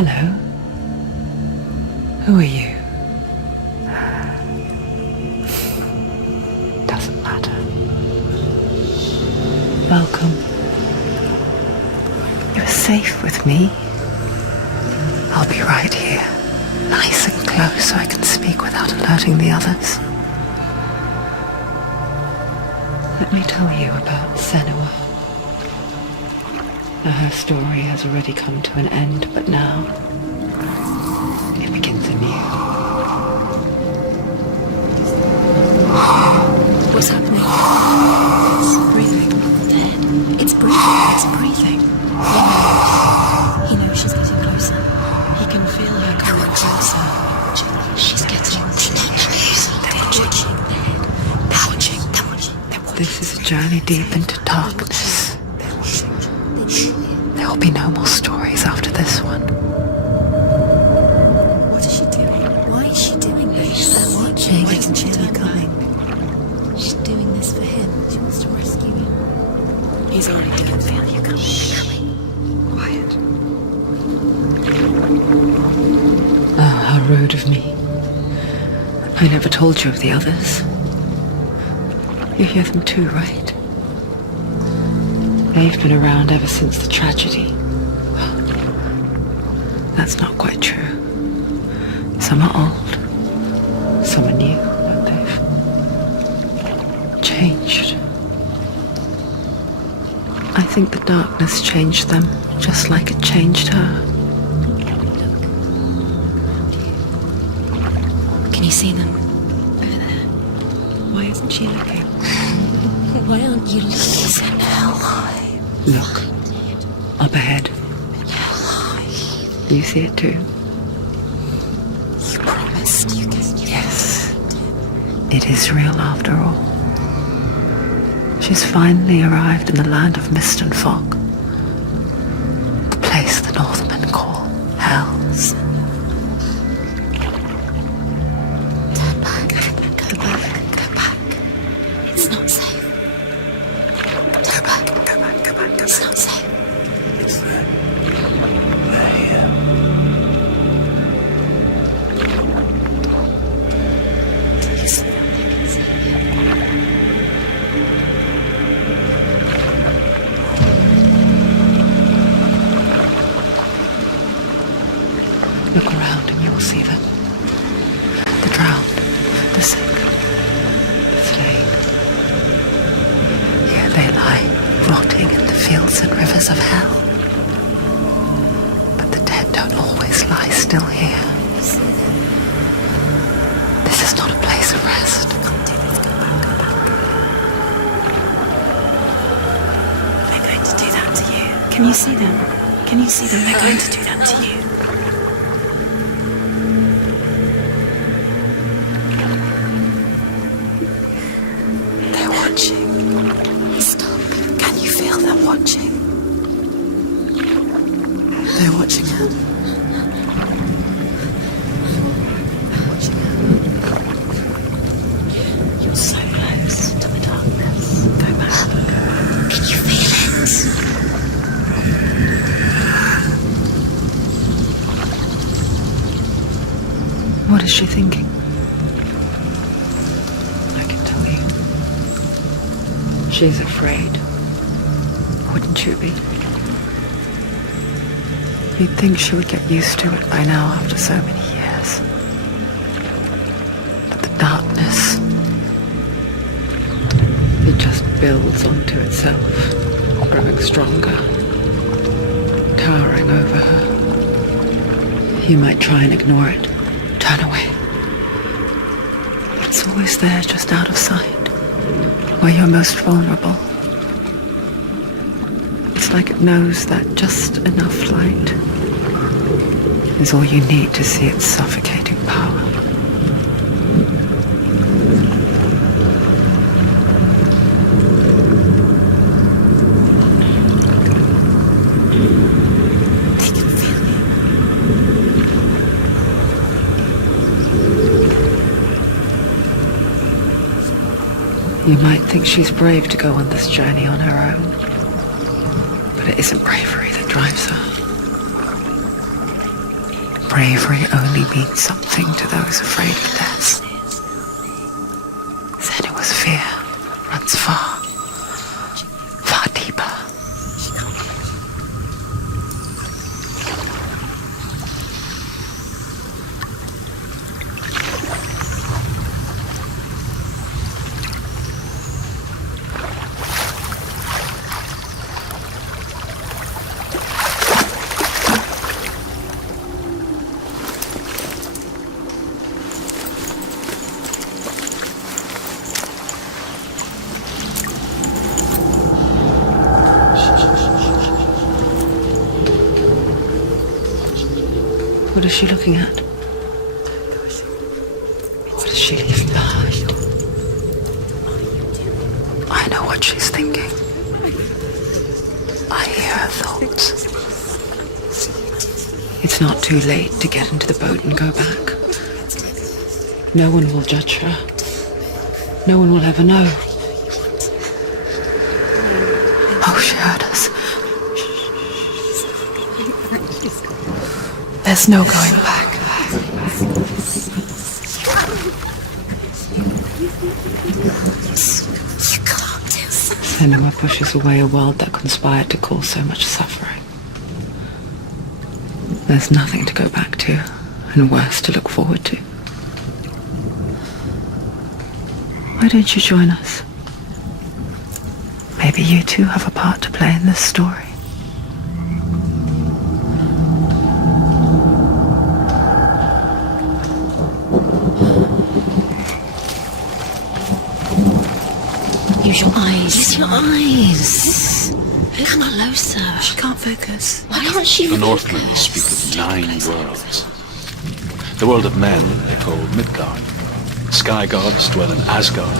Hello. Who are you? Doesn't matter. Welcome. You're safe with me. I'll be right here, nice and close so I can speak without alerting the others. Let me tell you about Senua. Now, her story has already come to an end, but now it begins anew. What's happening? It's breathing. Dead. It's breathing. It's breathing. He knows she's getting closer. He can feel her coming closer. She's getting closer. They're watching. This is a journey deep into darkness. There will be no more stories after this one. What is she doing? Why is she doing this? They're watching. Why isn't she coming? She's doing this for him. She wants to rescue you. He's already can feel you coming. Quiet. Oh, how rude of me. I never told you of the others. You hear them too, right? They've been around ever since the tragedy. Well, that's not quite true. Some are old, some are new, but they've changed. I think the darkness changed them, just like it changed her. Can you see them? Over there. Why isn't she looking? Why aren't you looking? Hellheim. Look, up ahead. You see it too? You promised you could. Yes. It is real after all. She's finally arrived in the land of mist and fog. The place the Northmen call Hell. Turn back. Go back. Go back. It's not safe. Go back. Go back. Go back. It's not safe. It's there. They're here. You see them? They can see you. Look around and you will see them. The drowned, the sick, the slain. Here they lie, rotting in the fields and rivers of hell. But the dead don't always lie still here. This is not a place of rest. They're going to do that to you. Can you see them? Can you see them? They're going to do that to you. They're watching. Stop. Can you feel them watching? They're watching her. They're watching her. You're so close to the darkness. Go back. Can you feel it? What is she thinking? I can tell you. She's afraid. Wouldn't you be? You'd think she would get used to it by now after so many years. But the darkness, it just builds onto itself, growing stronger, towering over her. You might try and ignore it, turn away. But it's always there, just out of sight, where you're most vulnerable. It's like it knows that just enough light is all you need to see its suffocating power. They can feel you. You might think she's brave to go on this journey on her own, but it isn't bravery that drives her. Bravery only means something to those afraid of death. Senua's fear runs far, far deeper. What is she looking at? What is she leaving behind? I know what she's thinking. I hear her thoughts. It's not too late to get into the boat and go back. No one will judge her. No one will ever know. Oh, she heard us. There's no going back. Senua pushes away a world that conspired to cause so much suffering. There's nothing to go back to, and worse to look forward to. Why don't you join us? Maybe you too have a part to play in this story. Use your eyes. Use your eyes. Come closer. She can't focus. Why can't she The focus? Northmen speak of 9 worlds. The world of men they call Midgard. Sky gods dwell in Asgard.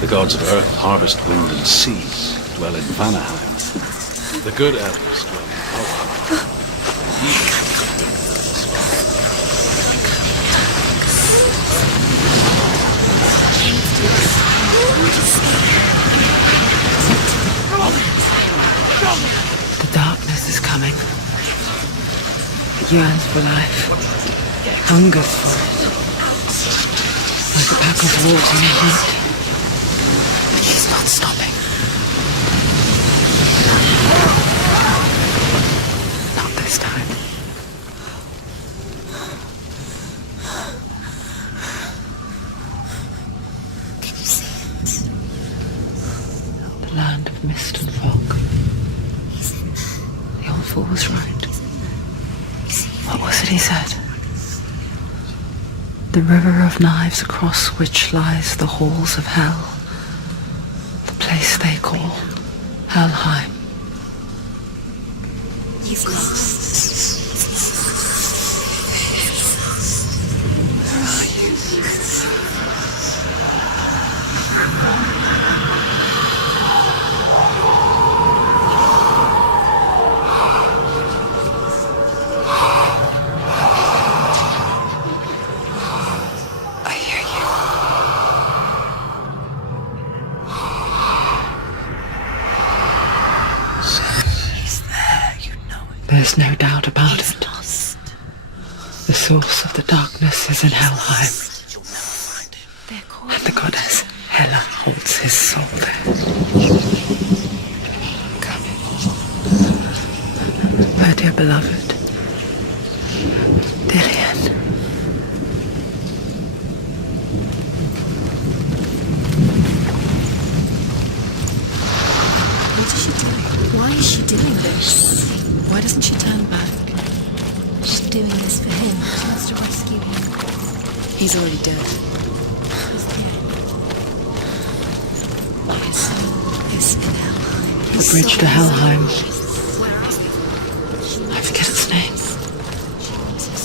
The gods of earth, harvest, wind, and sea dwell in Vanaheim. The good elves dwell in Hellblade. The darkness is coming. It yearns for life, hungers for it, like a pack of wolves in a hunt. But she's not stopping. Not this time. Can you see it? The land of mist and fog. The old fool was right. What was it he said? The river of knives across which lies the halls of hell. The place they call Hellheim. You've lost. Where are you? I hear you. He's there, you know it. There's no doubt about it. Lost. The source of the darkness is in Helheim, They're called. and the goddess Hela holds his soul there. Come. Her dear beloved, Dillian. What is she doing? Why is she doing this? Why doesn't she turn back? She's doing this for him. She wants to rescue him. He's already dead. He's dead. His soul is in Helheim. The bridge to Helheim. I forget its name.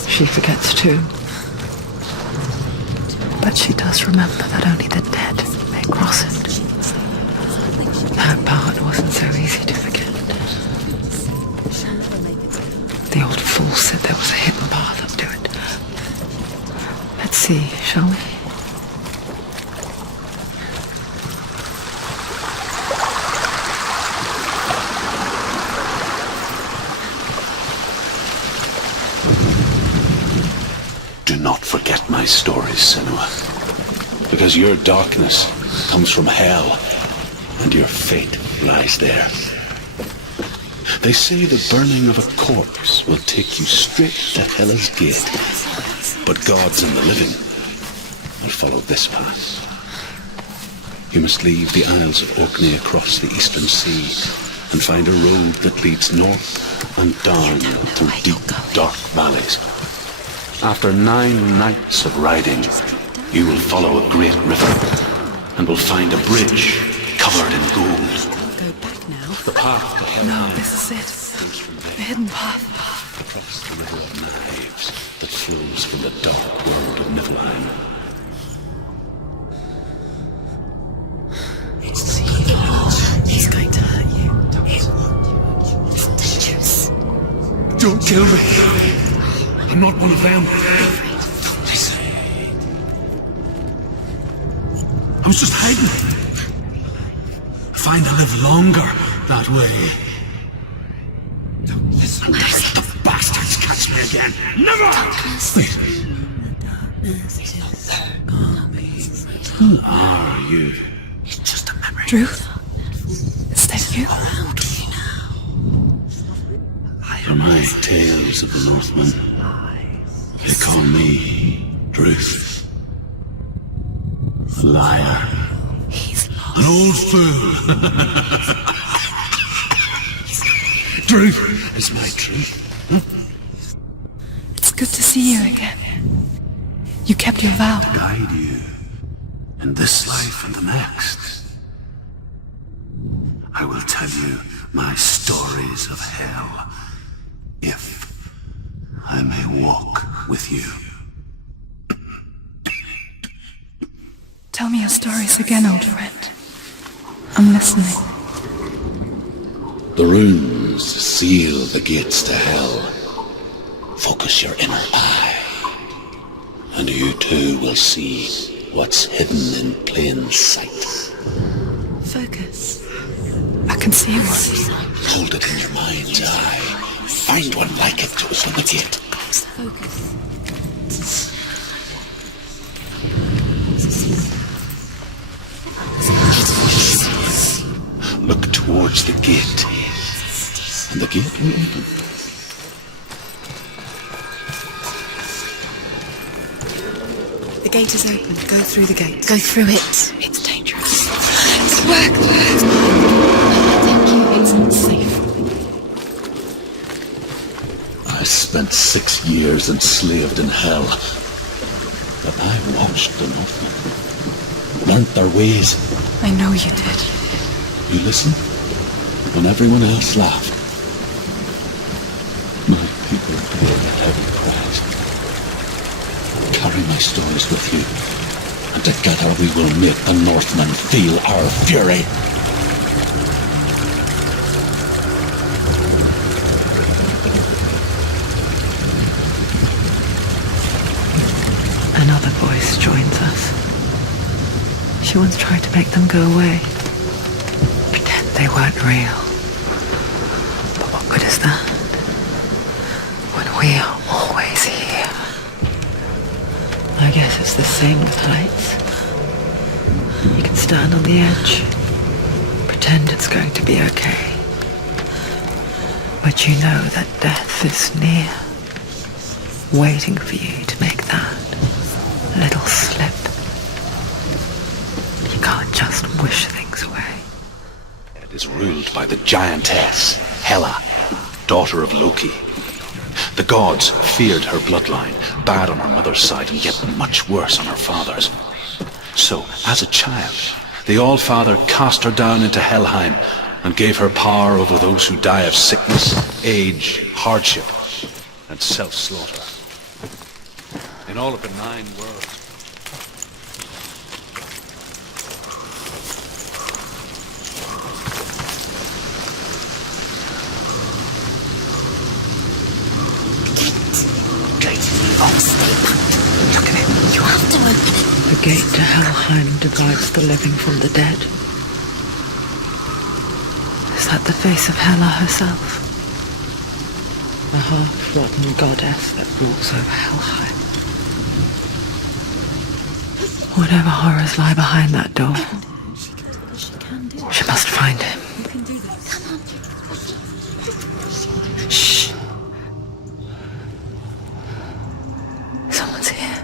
She forgets too. But she does remember that only the dead may cross it. That part wasn't so easy to forget. The old fool said there was a hidden path up to it. Let's see, shall we? forget my stories, Senua. Because your darkness comes from hell, and your fate lies there. They say the burning of a corpse will take you straight to Hela's gate. But gods and the living will follow this path. You must leave the Isles of Orkney across the eastern sea and find a road that leads north and down through deep, dark valleys. After 9 nights of riding, you will follow a great river and will find a bridge covered in gold. Go back now. The path to Hell No, this is it. The hidden path. across the river of knives that flows from the dark world of Niflheim. He's going to hurt you. It's dangerous. Don't kill me. I'm not one of them. I was just hiding. Find I live longer that way. Don't listen. The bastards catch me again. Never! Wait. Who are you? It's just a memory. Druth? Is that you? For my tales of the Northmen, they call me Druth. A liar. An old fool. Truth is my truth. It's good to see you again. You kept your vow. Guide you in this life and the next. I will tell you my stories of hell, if I may walk with you. Tell me your stories again, old friend. I'm listening. The runes seal the gates to hell. Focus your inner eye, and you too will see what's hidden in plain sight. Focus. I can see one. Hold it in your mind's eye. Find one like it to open the gate. Focus. Look towards the gate, and the gate will open. The gate is open. Go through the gate. Go through it. It's dangerous. Work. Thank you. It's unsafe. I spent 6 years enslaved in hell, but I watched the Northmen, learnt their ways. I know you did. You listened when everyone else laughed. My people paid a heavy price. Carry my stories with you, and together we will make the Northmen feel our fury. Another voice joins us. She once tried to make them go away. Pretend they weren't real. But what good is that? When we are always here. I guess it's the same with heights. You can stand on the edge. Pretend it's going to be okay. But you know that death is near. Waiting for you to make that little slip. You can't just wish things away. It is ruled by the giantess, Hela, daughter of Loki. The gods feared her bloodline, bad on her mother's side and yet much worse on her father's. So, as a child, the All-Father cast her down into Helheim and gave her power over those who die of sickness, age, hardship, and self-slaughter. In all of the 9 worlds, Look at it. You have to open it. The gate to Helheim divides the living from the dead. Is that the face of Hela herself? The half-rotten goddess that rules over Helheim. Whatever horrors lie behind that door, She can do it. she must find him. You can do this. Come on. Shh. Someone's here.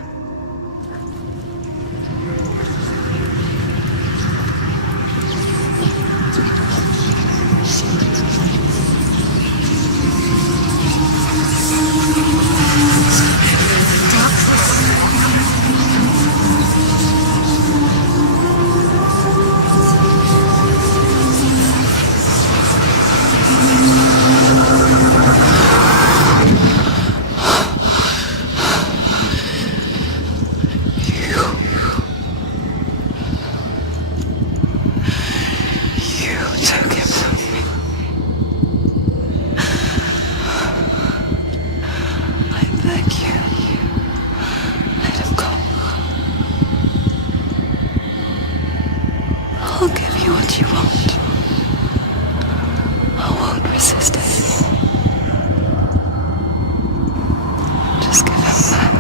I'll give you what you want. I won't resist it. Just give him back.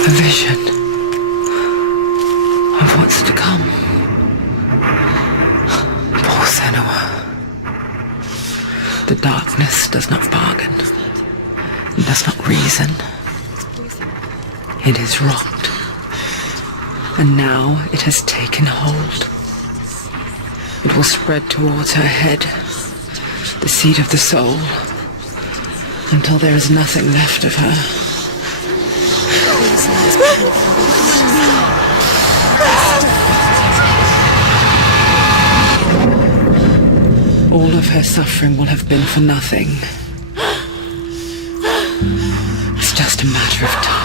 A vision of what's to come. Poor Senua. The darkness does not bargain, it does not reason. It is wrought, and now it has taken hold. It will spread towards her head, the seat of the soul, until there is nothing left of her. All of her suffering will have been for nothing. It's just a matter of time.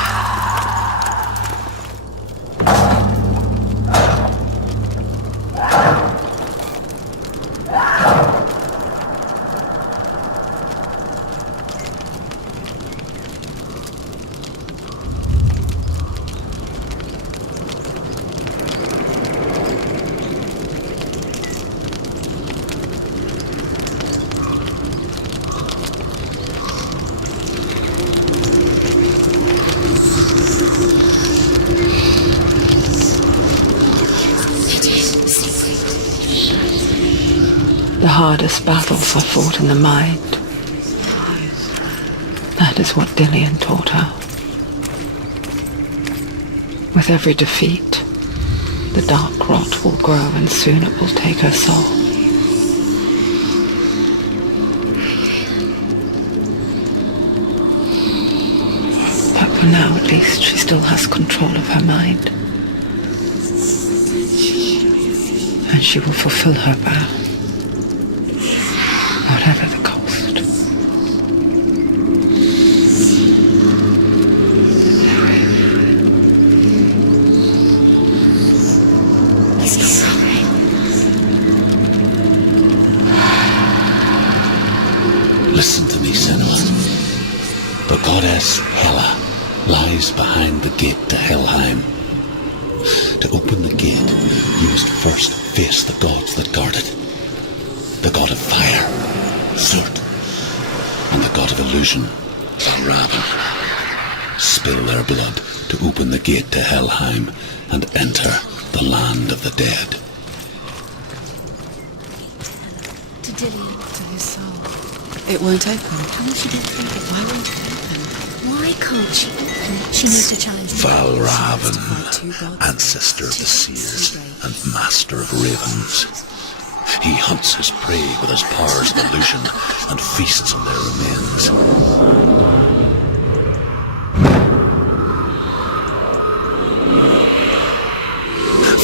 The hardest battles are fought in the mind. That That is what Dillian taught her. With every defeat, the dark rot will grow and soon it will take her soul. But for now, at least, she still has control of her mind. And she will fulfill her vow, whatever the cost. Listen to me, Senua. The goddess Hela lies behind the gate to Helheim. To open the gate, you must first face the gods that guard it. The god of fire, Surt, and the god of illusion, Vельравн. Spill their blood to open the gate to Helheim and enter the land of the dead. To Dillian. To his soul. It won't open. How will she get through it? Why won't it open? Why can't she open? She needs to challenge the Vельравн, ancestor of the seers and master of ravens. He hunts his prey with his powers of illusion and feasts on their remains.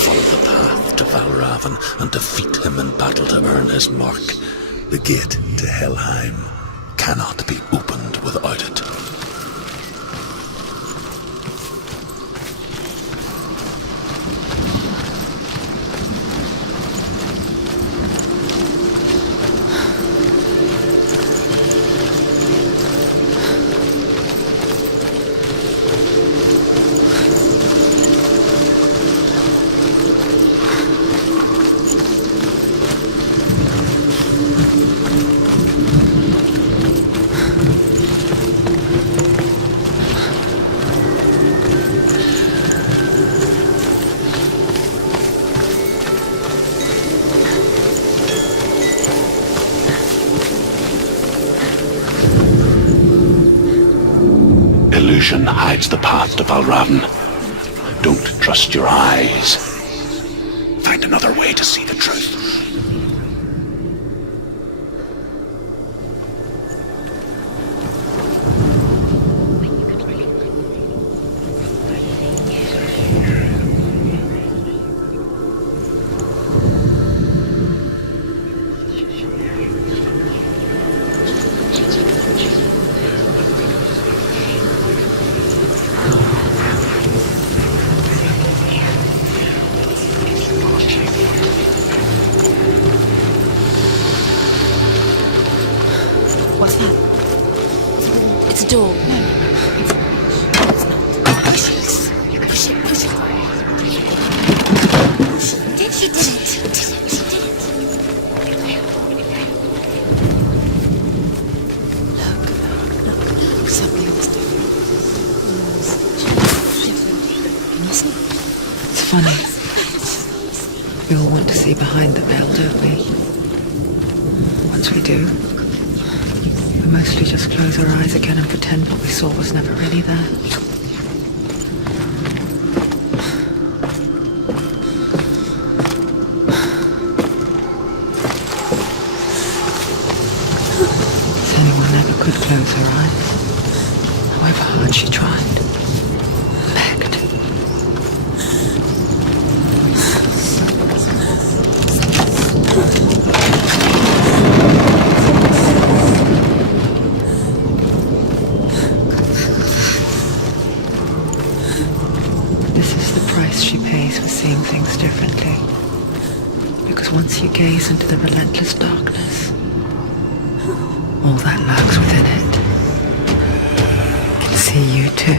Follow the path to Vельравн and defeat him in battle to earn his mark. The gate to Helheim cannot be opened without it. Illusion hides the path to Vельравн. Don't trust your eyes. Find another way to see the truth. What's that? It's a door. No. It's not. Push it. Push it. Push it. She did it. She did it. Look. Something's different. It's funny. We all want to see behind the veil, don't we? Once we do, we mostly just close our eyes again and pretend what we saw was never really there. Senua never could close her eyes, however hard she tried. Begged. This is the price she pays for seeing things differently. Because once you gaze into the relentless darkness, all that lurks within it can see you too.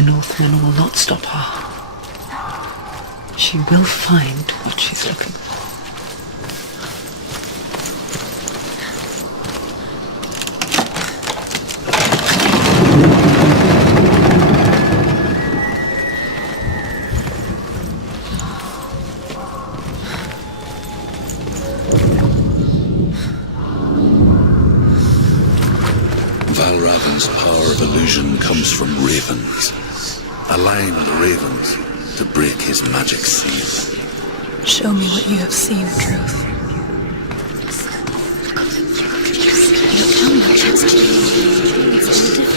The Northman will not stop her. She will find what she's looking for. Vylraven's power of illusion comes from ravens. Align the ravens to break his magic seal. Show me what you have seen, Truth. Look how much has changed.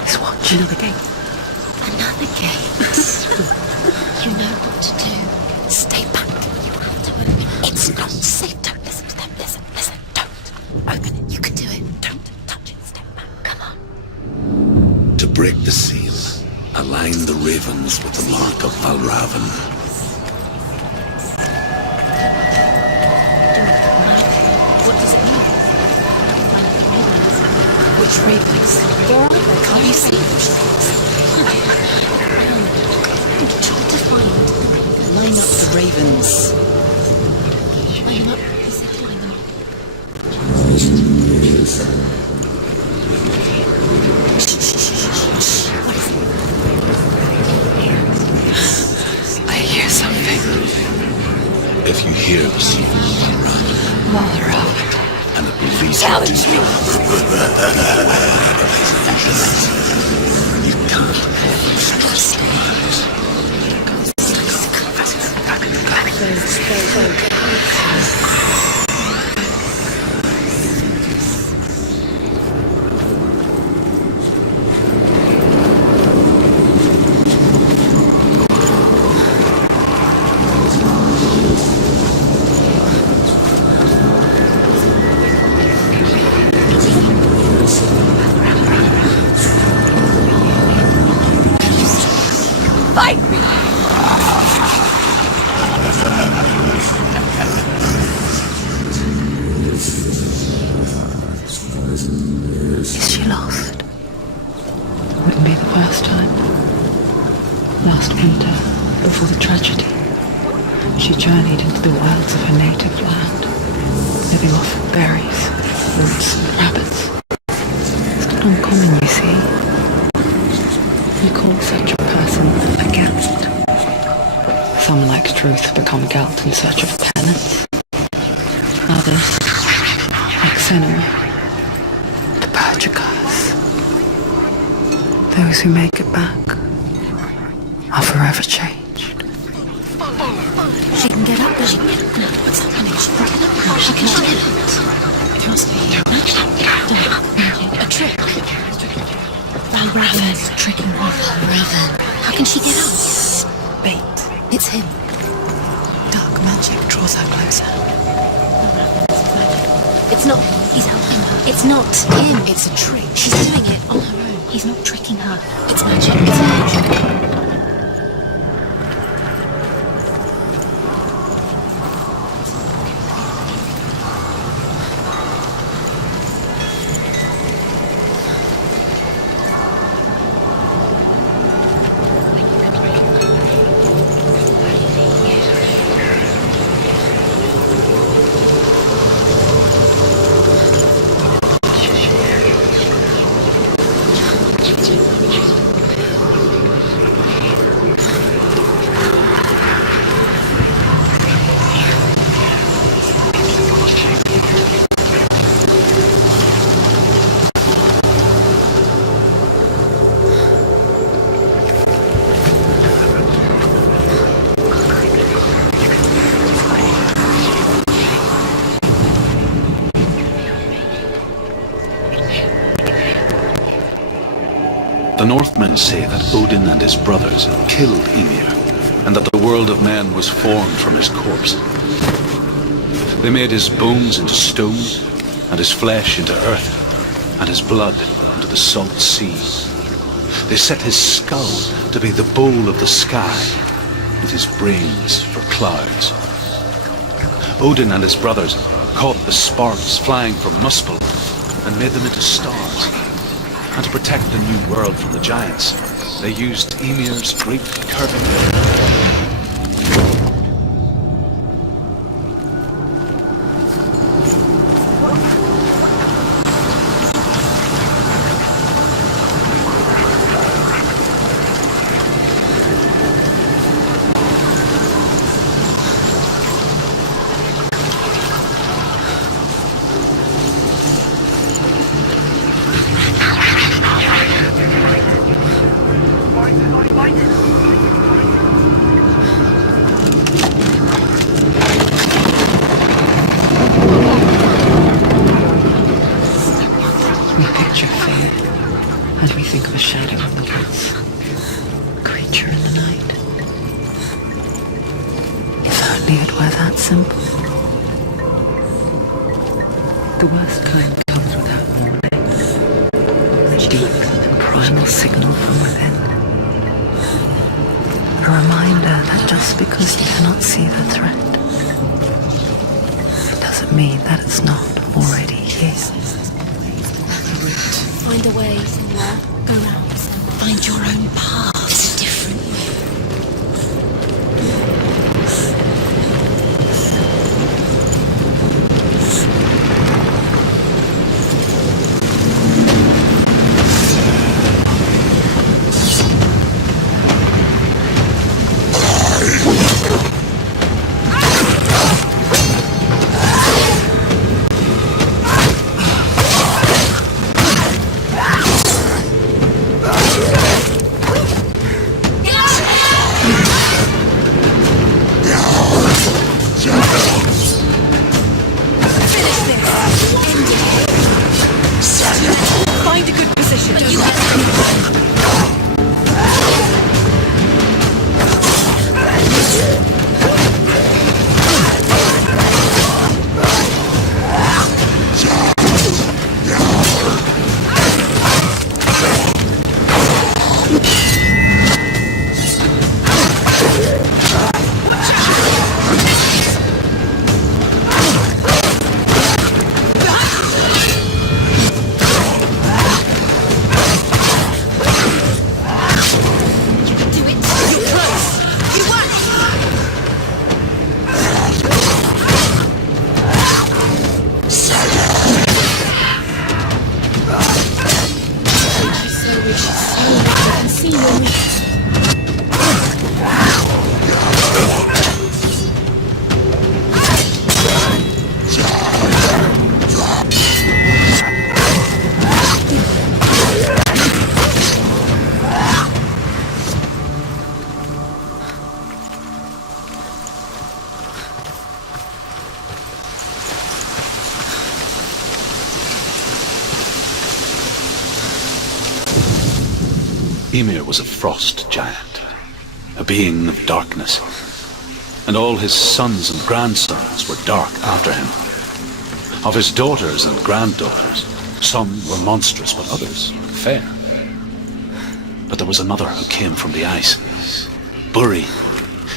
It's all different. Another gate. Another gate. You know what to do. Stay back. You have to open it. It's not safe. Don't listen to them. Listen. Don't. Open it. You can do it. Don't touch it. Step back. Come on. To break the seal, align the ravens with the mark of Vylraven. What does it mean? Which ravens? Can't you see? Try to find. Line up the ravens. Line up. He said line up. What is it? I hear something. If you hear the seal of Vylraven. and it will lead Challenge me. you can't trust your eyes. Fight me! Is she lost? Wouldn't be the first time. Last winter, before the tragedy, she journeyed into the wilds of her native land, living off berries, roots, and rabbits. It's not uncommon, you see. You call such a person a Gelt. Some, like Truth, become a Gelt in search of penance. Others, like Senua, the Purgicars. Those who make it back are forever changed. She can get up, does she? No, what's happening? She's broken up. No, she cannot get up. It must be a trick. Vylraven's tricking Vylraven. How can she get up? Bait. It's him. Dark magic draws her closer. It's not. He's helping her. It's not him. It's a trick. She's doing it on her own. He's not tricking her. It's magic. It's magic. Northmen say that Odin and his brothers killed Ymir, and that the world of men was formed from his corpse. They made his bones into stone, and his flesh into earth, and his blood into the salt sea. They set his skull to be the bowl of the sky, with his brains for clouds. Odin and his brothers caught the sparks flying from Muspel and made them into stars. And to protect the new world from the giants, they used Ymir's great curving ring. As we think of a shadow in the woods, a creature in the night. If only it were that simple. The worst kind comes without warning. A deep and primal signal from within. A reminder that just because you cannot see the threat, it doesn't mean that it's not already here. Find a way, Senua. Go round. Find your own path. It's a different way. Ymir was a frost giant, a being of darkness, and all his sons and grandsons were dark after him. Of his daughters and granddaughters, some were monstrous, but others fair. But there was another who came from the ice, Buri.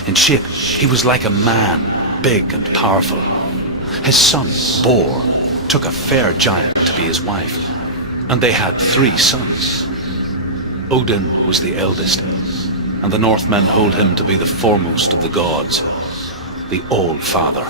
In shape, he was like a man, big and powerful. His son, Bor, took a fair giant to be his wife, and they had 3 sons. Odin was the eldest, and the Northmen hold him to be the foremost of the gods, the All-Father.